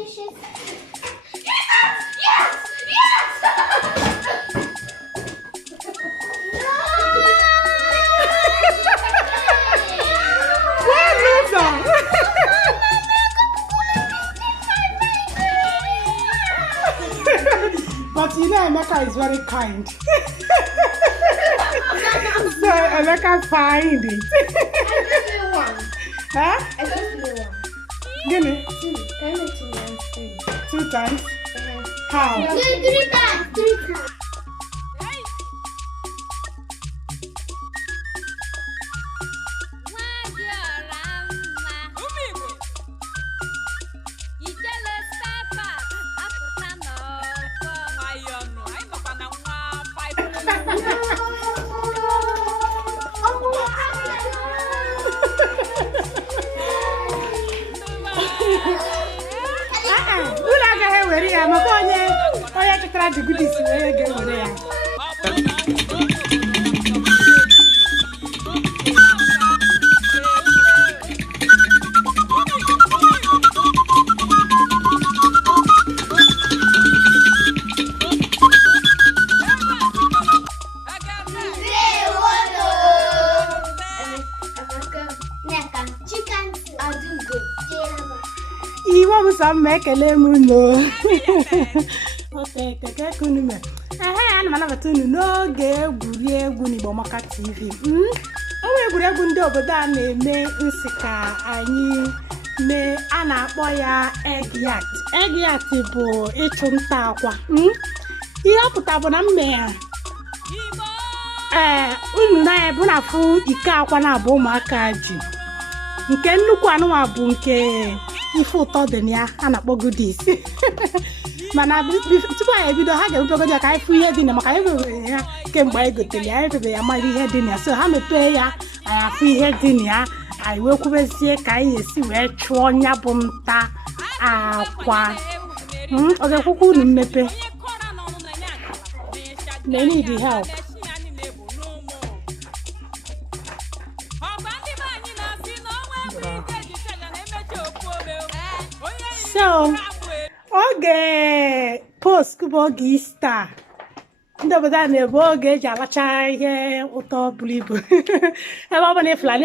dishes. Yes! What loser? But you know, Emeka is very kind. So Emeka find it. Huh? I just made one. Give me 2. Can I make 2 times 3? 2 times. How? 3 times. 3 times. Unu agaghị ewere ya maka onye chọtara the goodies wee ga-ewere ya. Iwe bụ sọ mma ekele m unu. Keke unu mere. Ana m anabata unu n'oge egwuregwu n'Igbo Amaka TV. Onwe egwuregwu ndị obodo a na-eme nsị ka anyị mee, a na-akpọ ya egg yat. Egg yat bụ ịchụ nta akwa. Ihe ọ pụta bụ na mmegha unu na-ebu na afụ ike akwa na-abụ ụmụaka ji. Nke nnukwu anụnwa bụ nke ife ụtọ dị na ya a na-akpọ goodies. Mana tupu anyị ebido ha ga-ebupegodi ya ka anyị fụ ihe dị na, maka anyị nwere ya kemgbe anyị gotere ya, anyị febe ya mara ihe dị na ya. So ha mepee ya, anyị afụ ihe dị na ya, anyị wee kwubezie ka anyị esi wee chụọ ya bụ nta akwa. Ọ ga-ekwukwa unu mmepe na need help. So oge post bụ oge Easter, ndị obodo a na-ebu oge eji alacha ihe ụtọ buru ibu. Ebe ọ bụla ịfụla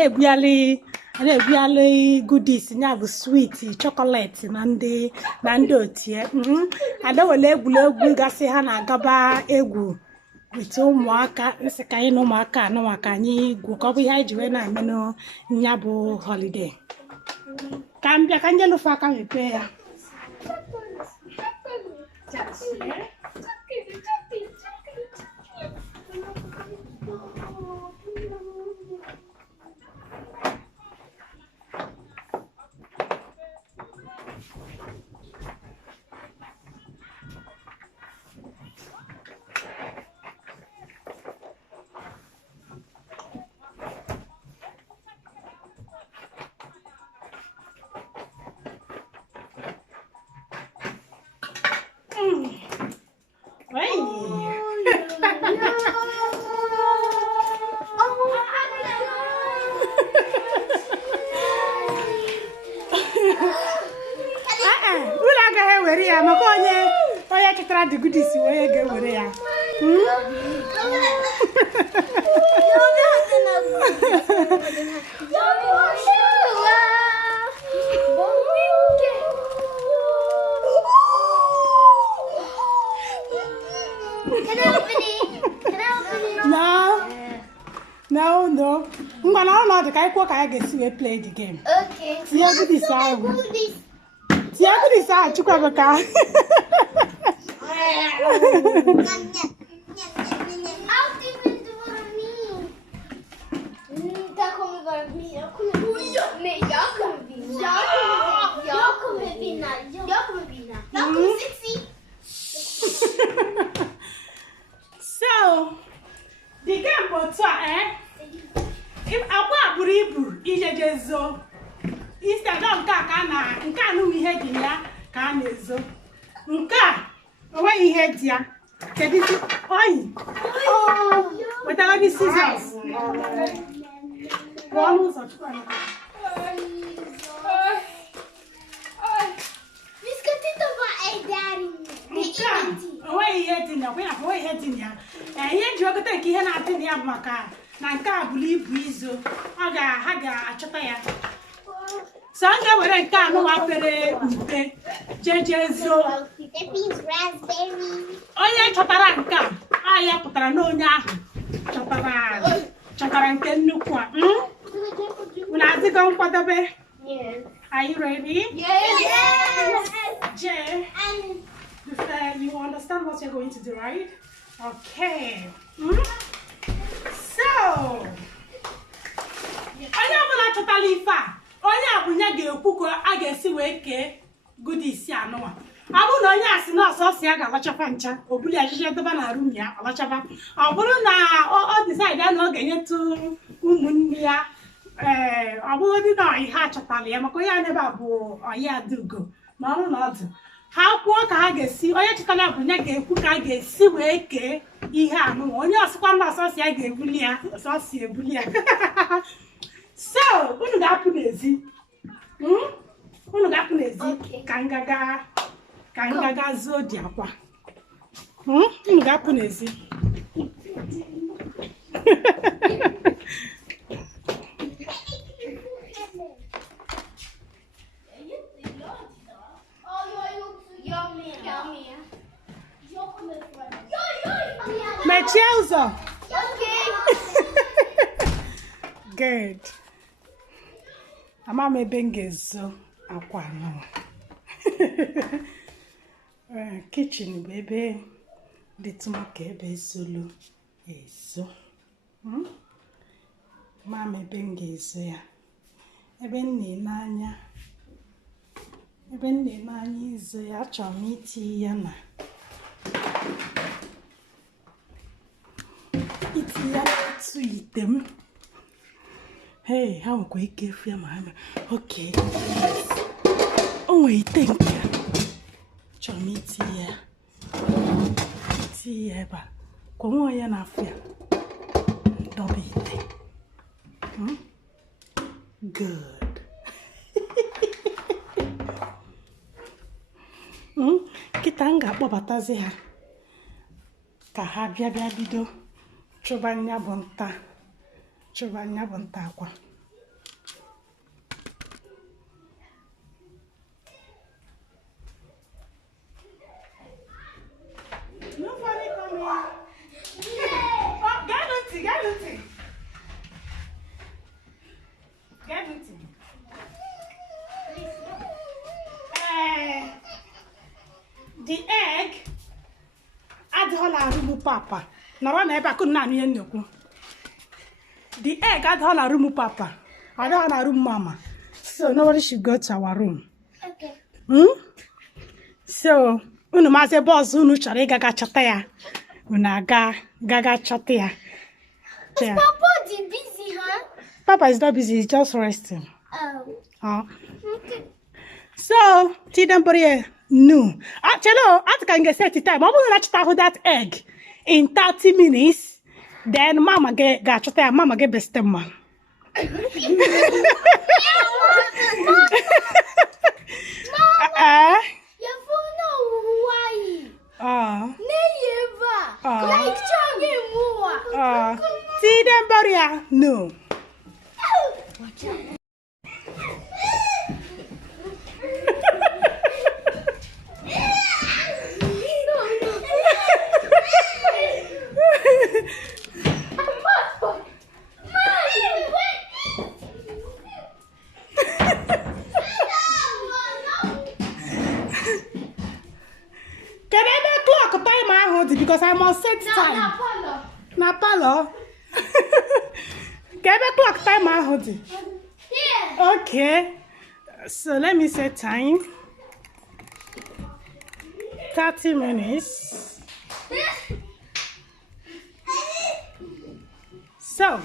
na-ebuyali goodies, ya bụ sweet, chocolate na ndị otie. Ada wele egwuregwu gasị ha na-agaba egwu wite ụmụaka, nsị ka anyị na ụmụaka anọ maka anyị igwu ka ọ bụ ihe anyị ji wee na-eme ya bụ holiday. Ka m bịa ka nje lụfe aka mepee ya. Unu agaghị ewere ya maka onye chọtara the goodies wee ga-ewere ya. No. Ngwana ọnọdụ ka anyị kwuo ka anyị ga-esi wee play the game. Okay. Tinye goodies ahụ Chukwuebuka. So the game bụ otu a, akwa buru ibu ijeje zoo. Instead of nke a nụrụ ihe dị ya ka a na-ezo. Nke a onweghị ihe dị ya. Kedu oyi? Wetara gị scissors. Pụọ n'ụzọ Chukwuebuka. dị na ya bụ ihe dị na ya ihe ji ogote nke ihe na-adị na ya bụ maka na nke a bụrụ ibu izu ha ga-achọta ya so m ga-ewere nke anụ wapere mpe jejezo onye chọtara nke a ya pụtara na onye ahụ chọtara nke nnukwu a unu adịgo nkwadobe? Are you ready? Yes. Jay, you understand what you're going to do, right? Okay. So, onye ọbụla chọtara ife a, onye abụnya ga-ekwu ka a ga-esi wee kee goodies anụwa. Ọ bụrụ na onye asị na ọsọsọ ya ga-alachapa ncha, o buli ajịjị doba na room ya, alachapa. Ọ bụrụ na ọ decide na ọ ga-enyetu ụmụnne ya ọ bụrụ dị na ihe a chọtara ya maka onye a n'ebe a bụ onye adaugo na ọrụ na ọdụ ha kwuo ka ha ga-esi onye chọtara ya bụ onye ga-ekwu ka a ga-esi wee kee ihe anụ onye ọsịkwa na ọsọsọ ya ga-ebuli ya ọsọsọ ebuli ya so unu ga-apụ n'ezi ka ngaga zuo dị akwa unu ga-apụ n'ezi mechie ụzọ. Good. Ama m ebe m ga-ezo akwa anọ. Kitchen bụ ebe dịtụ maka ebe ezolu ezo. Ama m ebe m ga-ezo ya. Ebe m na-ene anya izo ya achọrọ m iti ya na otu ite m. Hey, ha nwekwa ike fia ma ha mere. Okay. O nwere ite nke ya. Chọrọ m iti ya ebe a. Kwa nwa ya na-afụ ya. Dobe ite. Good. Kịta m ga-akpọbatazi ha ka ha bịa bido chụba anya bụ nta akwa. Nobody come here. Oh, get it. The egg adịghị na room papa. Nọrọ na ebe akụ na ihe nnekwu. The egg adịghị na room papa. Adịghị na room mama. So nobody should go to our room. Okay. So unu maazị boss unu chọrọ ịgaga chọta ya. Unu gaga chọta ya. Is Papa busy, huh? Papa is not busy, he's just resting. Oh. Okay. So, Tidambori, no. Actually, I can get set time. I'm going to hold that egg in 30 minutes. Then Mama get Mama get best man. Your phone Hawaii. Never. Like Tidambori, no. Watch out. Because I must set time. Na palo. Get the clock time I hold it. Yeah. Okay. So let me set time. 30 minutes. So.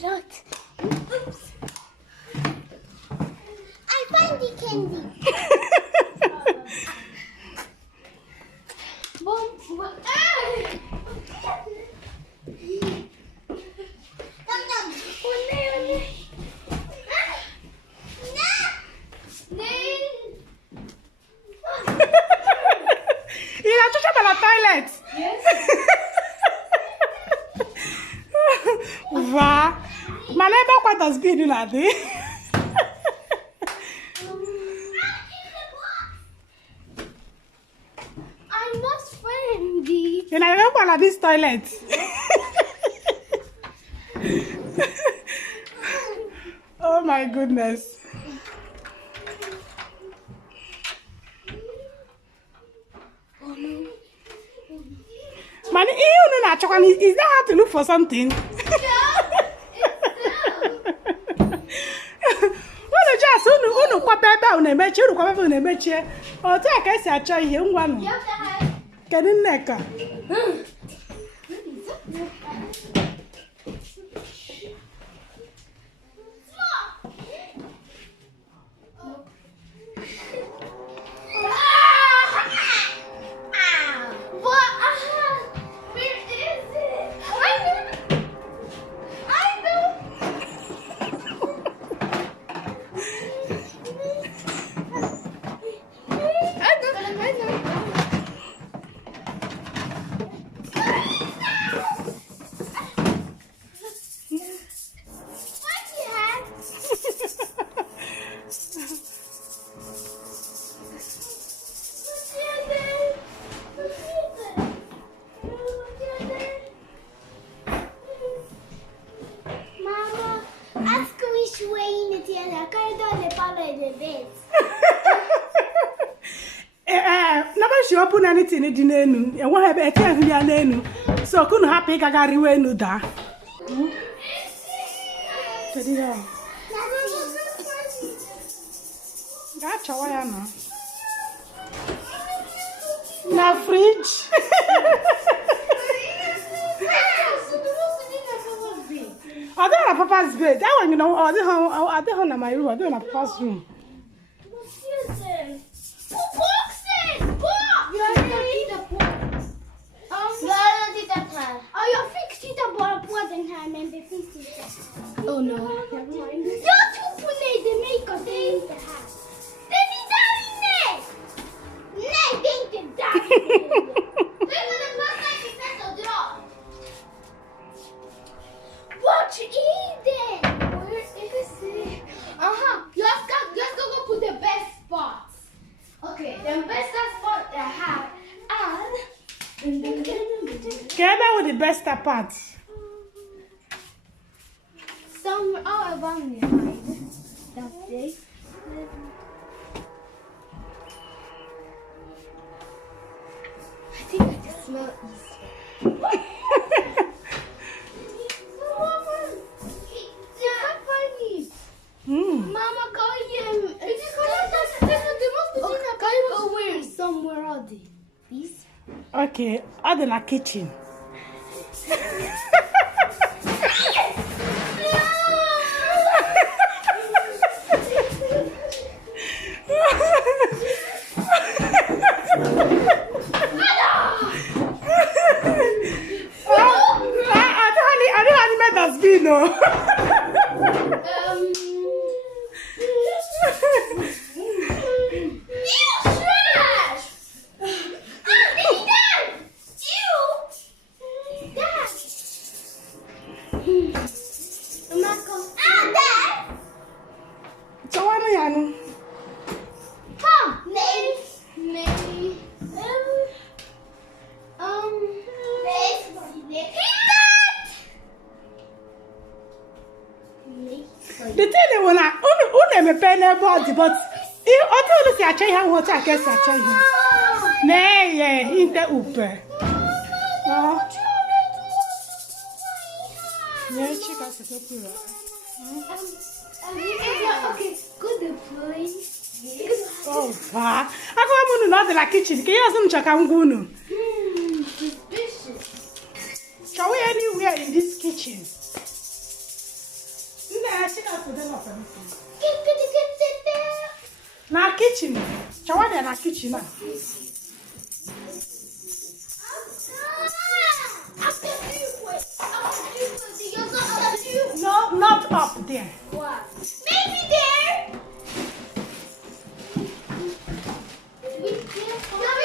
Look. Oops. I find the candy. Boom. mana ebe akwa dustbin na-adị. I must find it. Ị na-ebe na this toilet? Oh my goodness. Man, you know not is that how to look for something? Unu kwa bebe unemechi unu kwa bebe unemechi otu a ka esi achọ ihe ngwa nụ kedu nneka she open anything in the nenu, and what have a chance in your nenu, so couldn't happy Gagari no da. That's how I am. Na fridge. I don't have Papa's bed. That one, you know, I don't have my room. I don't have Papa's room. Oh no, never mind. Jag tror på nej, det make det är inte här. Det är inte där inne! Nej, det är inte där inne! Vem är den massa i sätt att dra? Vart är den? Where is it? Aha, jag ska gå på the best spot. Okej, den bästa spot är här är... Get out with the best part. Somewhere around behind. That's it. I think I can smell Easter. Mama, go somewhere are they? These? Okay, other than kitchen. No. The thing when I me pen body, but if I told you I change how what I guess I change him. Nay, yeah, in the upe. Yeah, check out the opera. Okay, good place. Oh, I go on another like kitchen. Can you some check I'm going Shall we anywhere in this kitchen? Na kitchen. Chawade na kitchen na. No, not up there. What? Maybe there. We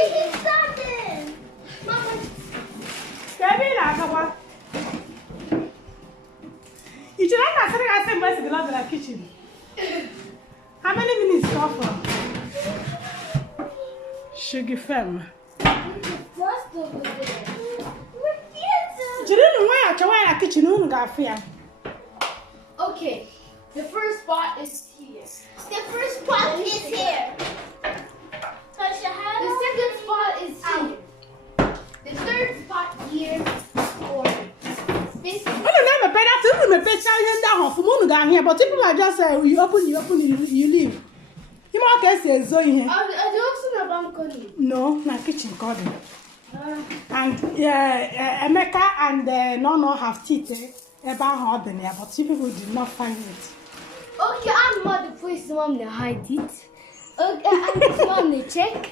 can stop it. Mama. Baby, la kawa. Ichira na sere kitchen. How many minutes go for? Sugar firm. First over there. Kitchen. Okay, the first spot is here. The first spot is here. The second spot is here. The third spot here. Or this. I don't know, but that's my pet down for moon down here. But people are just say you open, you leave. You might say so here. Are you also a balcony? No, my kitchen garden. And Emeka and Nono have teeth about how they near, but people did not find it. Okay, I'm not the first one to hide it. Okay, I'm the one to check.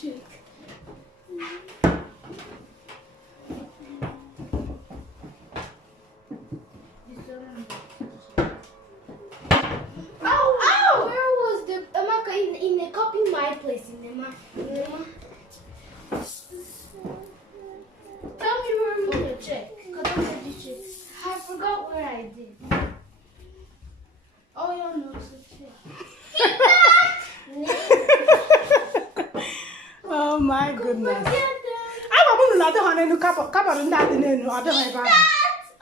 Check. Where was the Amaka in the copy my place in the Tell me where I'm gonna check. Cause I'm gonna check. I forgot where I did. Oh, you know to check. Oh my goodness.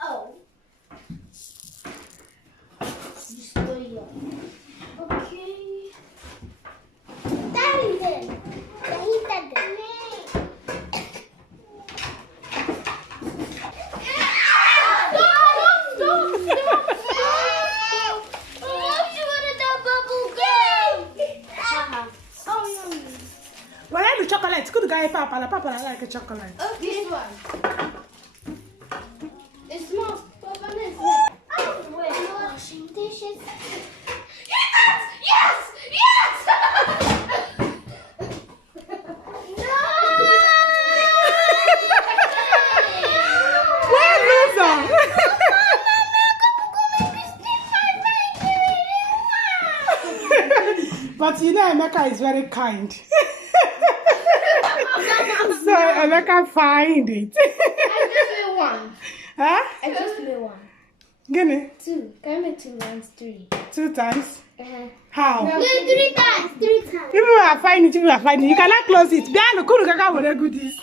Oh. Okay. Well, I like chocolate. Good guy, Papa. Papa, I like chocolate. This one. It's small. Papa, this washing dishes. Yes! But you know, Emeka is very kind. So Emeka find it. I just made one. Huh? I just made one. Gimme? 2. Can I make 2 times 3? 2 times? Uh-huh. How? No, 3 times. 3 times. People are finding it. People are finding it. You cannot close it. Behind the kuru kaka with a goodies.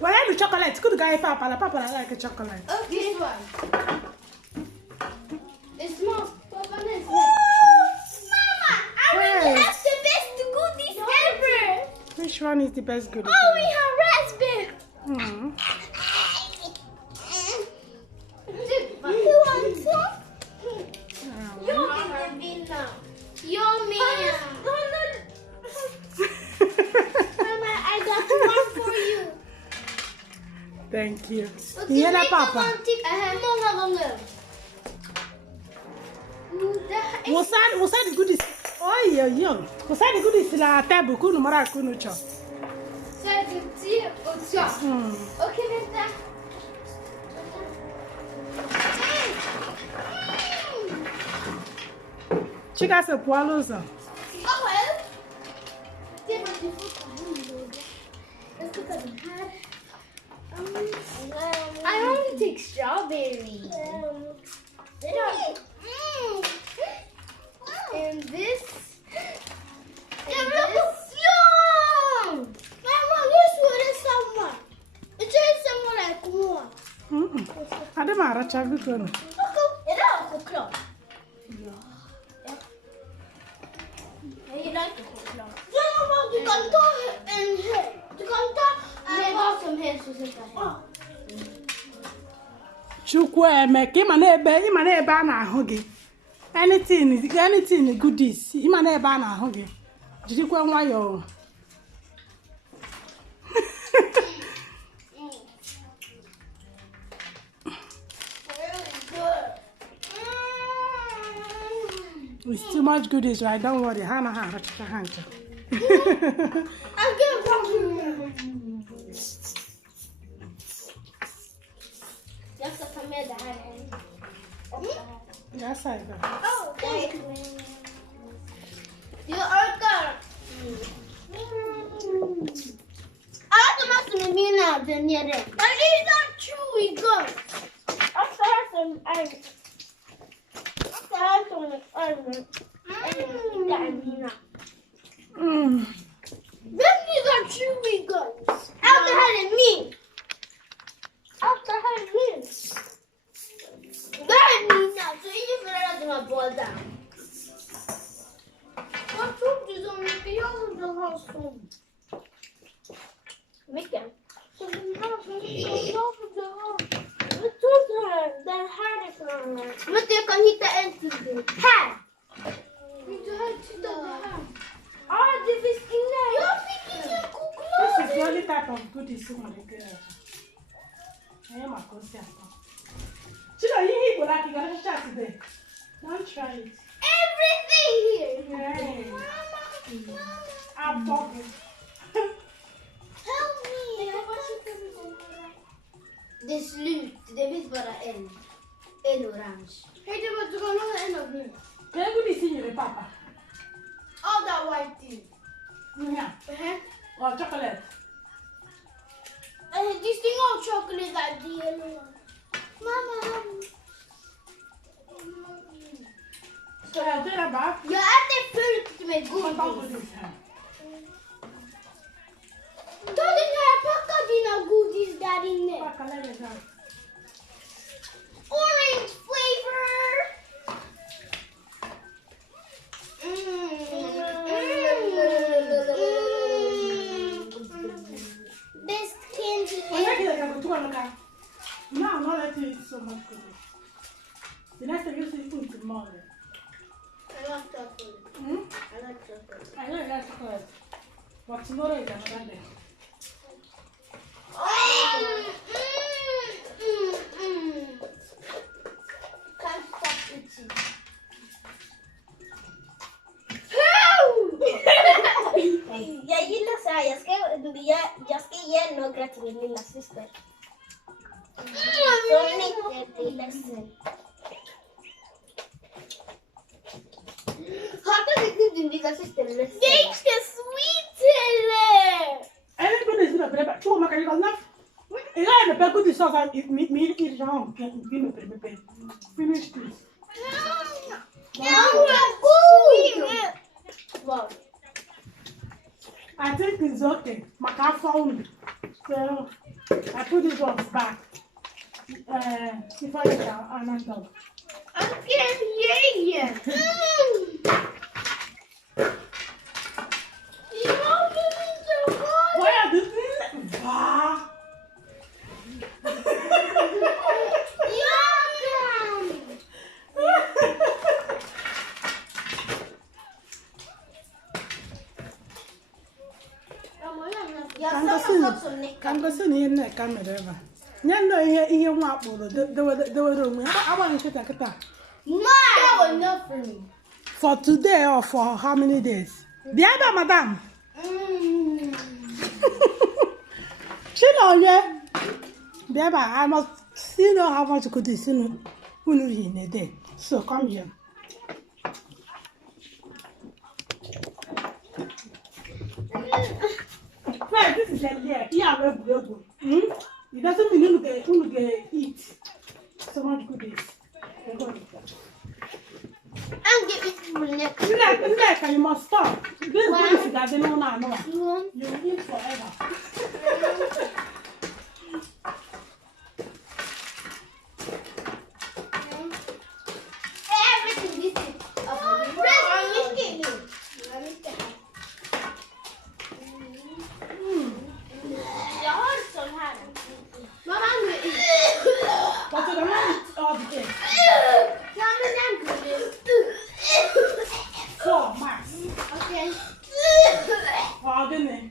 Well, I like chocolate. Good guy, Papa. Papa, I like chocolate. This one. It's small. Papa, this one. Mama, I really have the best goodies ever. Which one is the best goodies? Oh, we have raspberry. You want some? Yummy. Mama, I got one for you. Thank you. Yeah, Papa. Was that the goodies? Oh, yeah. Was that the goodies in our table? Kunu mara kunu cho. Okay, let's go. Chika se poalo so. Oh, well. I want to take strawberry. And this. And this. Yum! Mama, this one is someone. It's someone like one. I don't know how to travel. It's all close. You like the clothes? You can talk in here. You can talk and got some hair to sit there. Chukwu Emeka, ịma na ebe a na-ahụ gị. Anything goodies, ịma na ebe a na-ahụ gị. Jirikwa nwayọọ. It's too much goodies, right? Don't worry. Hana ha rachika hancha. made the hand. Yes, I do. Oh, thank you. You are good. I want to make me now, then you're there. But these are chewy good. After some iron. After some iron. Then these are chewy goods. After having me. After having me. That means now, so you just let my ball down. What fruit is on the other the house home? Make them. So the house is over the house. What told her that had it on her? But they can hit the end to the hat. Hit the head to the hat. Oh, this is in there. You're thinking the cook. This is the only type of goodies you want to get. I am a concert. You know, you eat like you got a shot today. Don't try it. Everything here. Yeah. Mama. I'm talking. Help me. Det är slut. Det finns bara en orange. Hej, det var någon en av nu. Can you be seeing your papa? All that white thing. Yeah. Or chocolate. This thing all chocolate that the yellow one. Mama. So I'll tell about. Jag äter fullt med What about godis. this? Ta den här, packa dina godis där inne. Papa, let it go. Orange flavor. Best candy I'm not going to go to no, I'm not letting you eat so much goodies. The next time you see food tomorrow. I love chocolate. Hmm? I like chocolate. I know you like chocolate. But tomorrow is another day. Can't stop eating. Jag gillar så här, jag ska ge några till min lilla syster. Så hon inte blir ledsen. Hatar inte din lilla syster ledsen? Det är inte sweet heller! Everybody is in a better. Two of my guys enough. I got a bag of the sauce. Me eat wrong. Can't be no baby. Finish this. Wow. I think it's okay. My car found. So I put it on back. If I get out, I'm not done. I can't hear you. You're doing so good. Why are you doing that? Yum. Jag Kan sa du se- något som nickar. Kan gå sin in kamera va. Nyando ihe nwa akporo dewere onwe agba nke takata. That was enough for me. For today or for how many days? Biaba madam. Chinonye. Biaba, I must see know how much could this unu in a day. So come here. Well, this is a day. Yeah, it doesn't mean you get eat so much goodies. I'm getting for next. Like, you must stop. This goodies that they know now. You want? You will eat forever. Everything this is a rest. I'm missing you. I'm missing you. Jag har sån här. Mamma, I'm gonna eat. But you don't eat all the day. Ja, men den kunde. 4 max. Okej. Vad har du nu?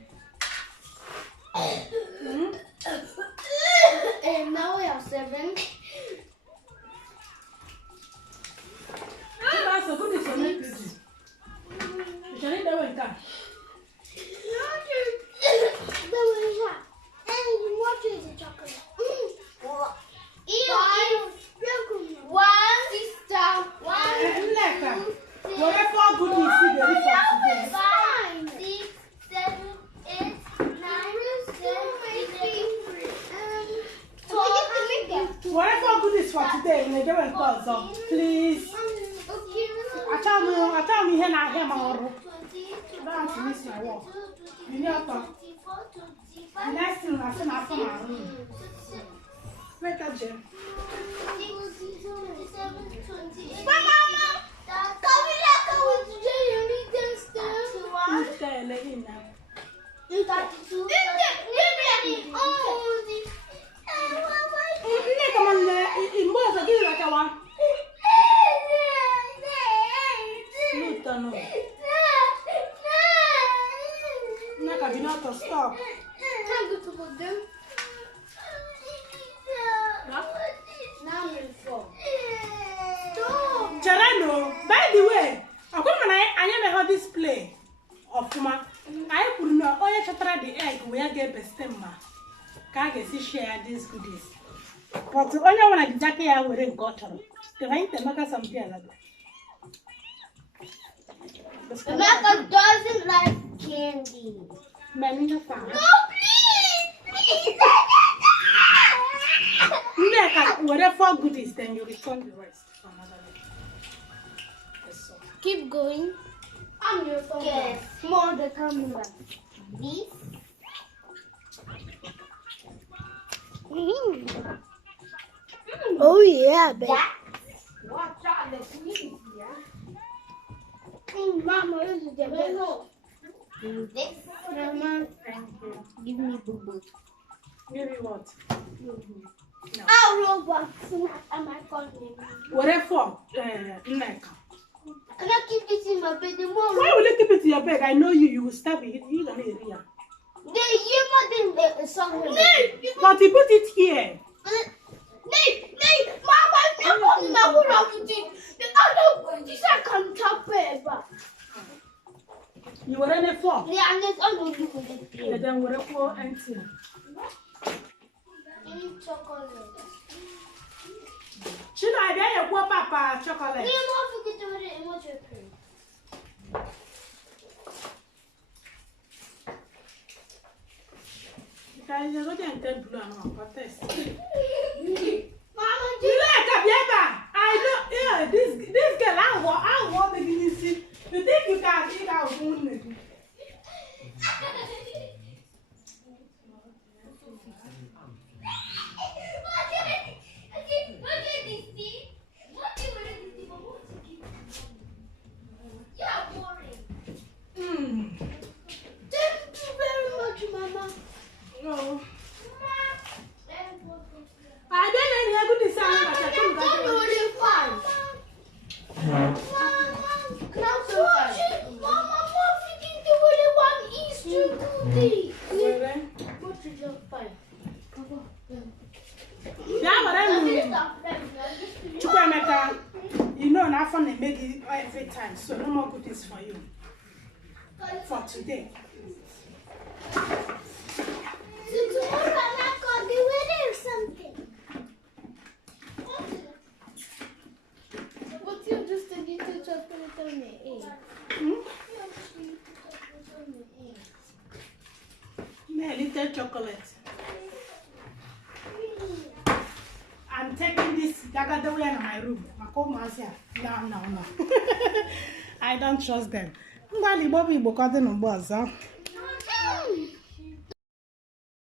please. Achọghị m ihe na-ahịa m ọrụ. Don't miss my work. Bini ọtọ. Next thing na sị na afọ m arụ. Wait a minute. Mama, can we let go today and eat this stuff? Stop. Gerardo, by the way, I never heard this play of Fuma. I could know all your chapter the egg where get best ma. Can't get share these goodies. But the only one I exactly I wouldn't got her. The right to make some beer. Rebecca doesn't like candy. Manina fan. No, please! Whatever goodies, then you return the rest for another day. Keep going. I'm your phone. Yes. More the camera. This. Oh yeah, baby. Watch out, the squeeze, yeah. Mama, this is the best. This. Mama, Give me boo-boo. Give me what? No. I'll robot. Am I calling? Whatever, Neka. Can I keep this in my bed? Why will you keep it in your bag? I know you will stab it. You don't need it. The song. But you put it here. Mama, never put it. The other this I can tap it. You were in a fall. Yeah, and it's all with it. And then whatever empty. Chocolate. Should I get a papa chocolate? Because you're not going to blue and test. Mama, You like a baby? I know, yeah, this girl, I want to be see. You think you can eat our food? No. I don't know how to sound, but I think that's really fun. Mama, what freaking do we want is to do this? What is your fine? Yeah, but I mean, Chukwemeka, you know, not fun they make it every time, so no more goodies for you. For today. What's your just a little chocolate on the egg? A little chocolate. I'm taking this Dagadawe in my room. No. I don't trust them. Bobby, Bokade no buzz, huh?